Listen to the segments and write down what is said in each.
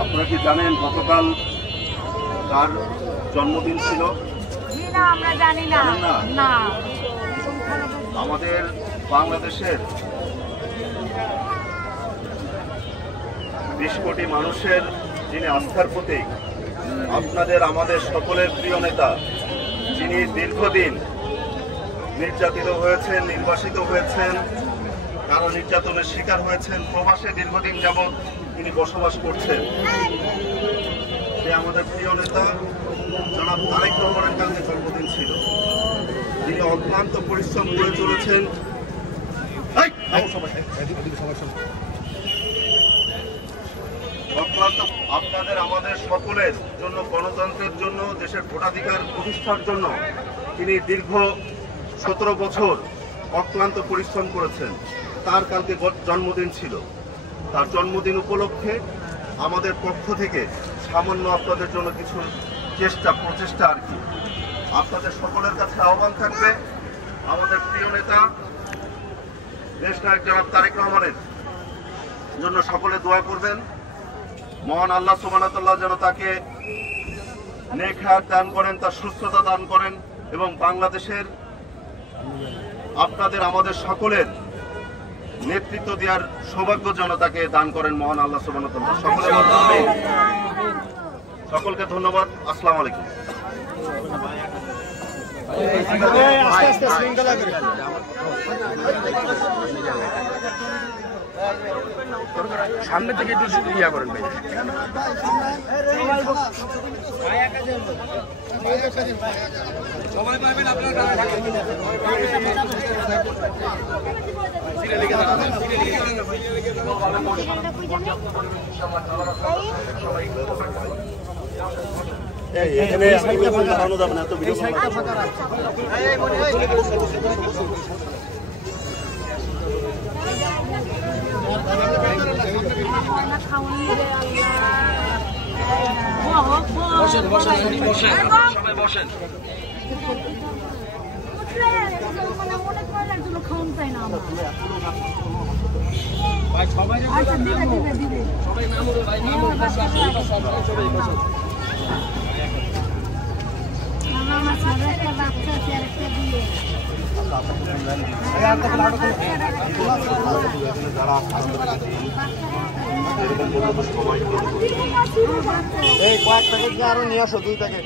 আপনারা কি জানেন গতকাল তার জন্মদিন ছিল? আমরা জানি না। না, আমাদের বাংলাদেশের 20 কোটি মানুষের যিনি আস্থার প্রতীক, আপনাদের আমাদের সকলের প্রিয় নেতা, যিনি দীর্ঘদিন নির্যাতিত হয়েছেন, নির্বাসিত হয়েছেন, কারো নির্যাতনের শিকার হয়েছেন, প্রবাসে দীর্ঘদিন যাবৎ তিনি বসবাস করছেন, সে আমাদের প্রিয় নেতা জনাব তারেক রহমানের কাছে জন্মদিন ছিল। তিনি অক্লান্ত পরিশ্রম করে চলেছেন। অক্লান্ত আপনাদের আমাদের সকলের জন্য, গণতন্ত্রের জন্য, দেশের ভোটাধিকার প্রতিষ্ঠার জন্য তিনি দীর্ঘ 17 বছর অক্লান্ত পরিশ্রম করেছেন। তার কালকে জন্মদিন ছিল। তার জন্মদিন উপলক্ষে আমাদের পক্ষ থেকে সামান্য আপনাদের জন্য কিছু প্রচেষ্টা আর কি। আপনাদের সকলের কাছে আহ্বান থাকবে, আমাদের প্রিয় নেতা দেশনায়ক জনাব তারেক রহমানের জন্য সকলে দোয়া করবেন। মহান আল্লাহ সুবহানাহু ওয়া তাআলা যেন তাকে নেক হায়াত দান করেন, তার সুস্থতা দান করেন এবং বাংলাদেশের আপনাদের আমাদের সকলের নেতৃত্ব দেওয়ার সৌভাগ্য যেন তাকে দান করেন মহান আল্লাহ সুবহানাহু ওয়া তাআলা। সকলকে ধন্যবাদ। আসসালামু আলাইকুম। সামনে থেকে একটু ইয়া করেন ভাই। সবাই পাবেন আপনারা। এখানে দাঁড়ানো যাবে না, এত ভিডিও বসেন বসেন বসেন সবাই বসেন। ভাই সবাই সবাই নামো ভাই, নামো সবাই বসেন। আমার সাথে একটা বাচ্চা আছে, একটা দিয়ে এই কয়েক প্যাকেট আরো নিয়ে আসো, 2 প্যাকেট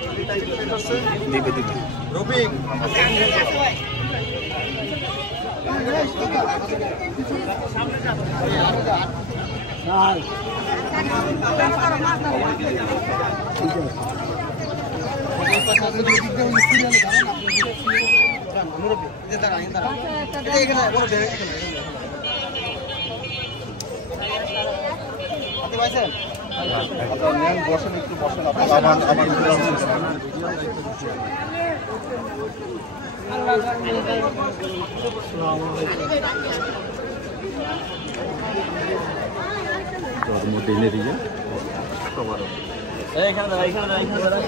দিবে দিবে রফিক। বসেন একটু বসেন, মধ্যে এনে দিয়ে এখানে দাঁড়া, এখানে দাঁড়া, এখানে দাঁড়া।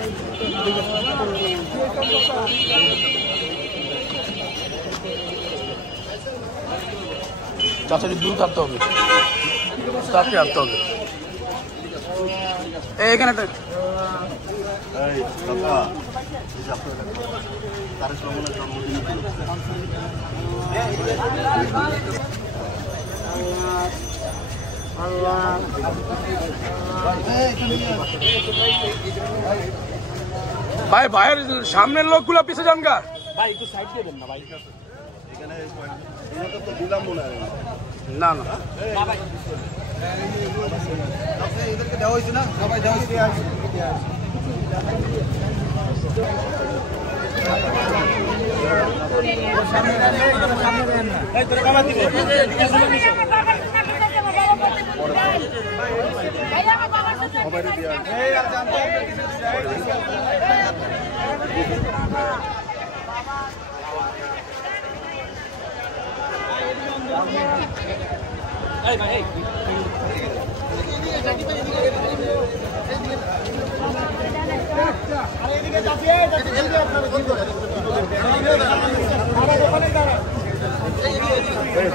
চাচাকে দূর থাকতে হবে, তাকে আসতে হবে। এখানে ভাই, ভাইয়ের সামনের লোকগুলো পিছে যান গা ভাই, একটু সাইড দিয়ে দেন না ভাই। এখানে তো দিলাম মনে হয় না না এদেরকে দেওয়া হয়েছে না, সবাই দেওয়া হয়েছে।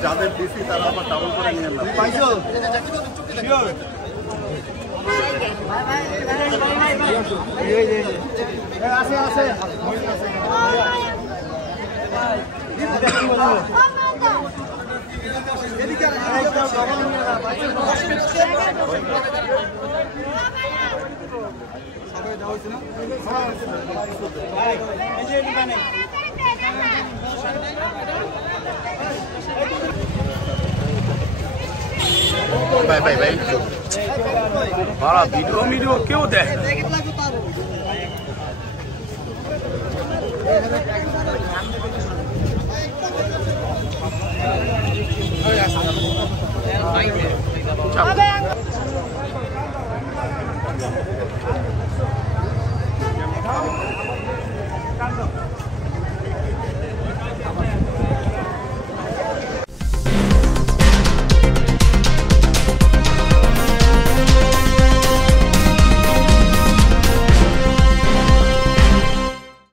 যাদের দিছি তারা আবার ডাবল করে নিয়ে না। পাইছো? আছে আছে। ভাই ভাই ভাই বাড়া ভিডিও মিডিও কেউ দেয়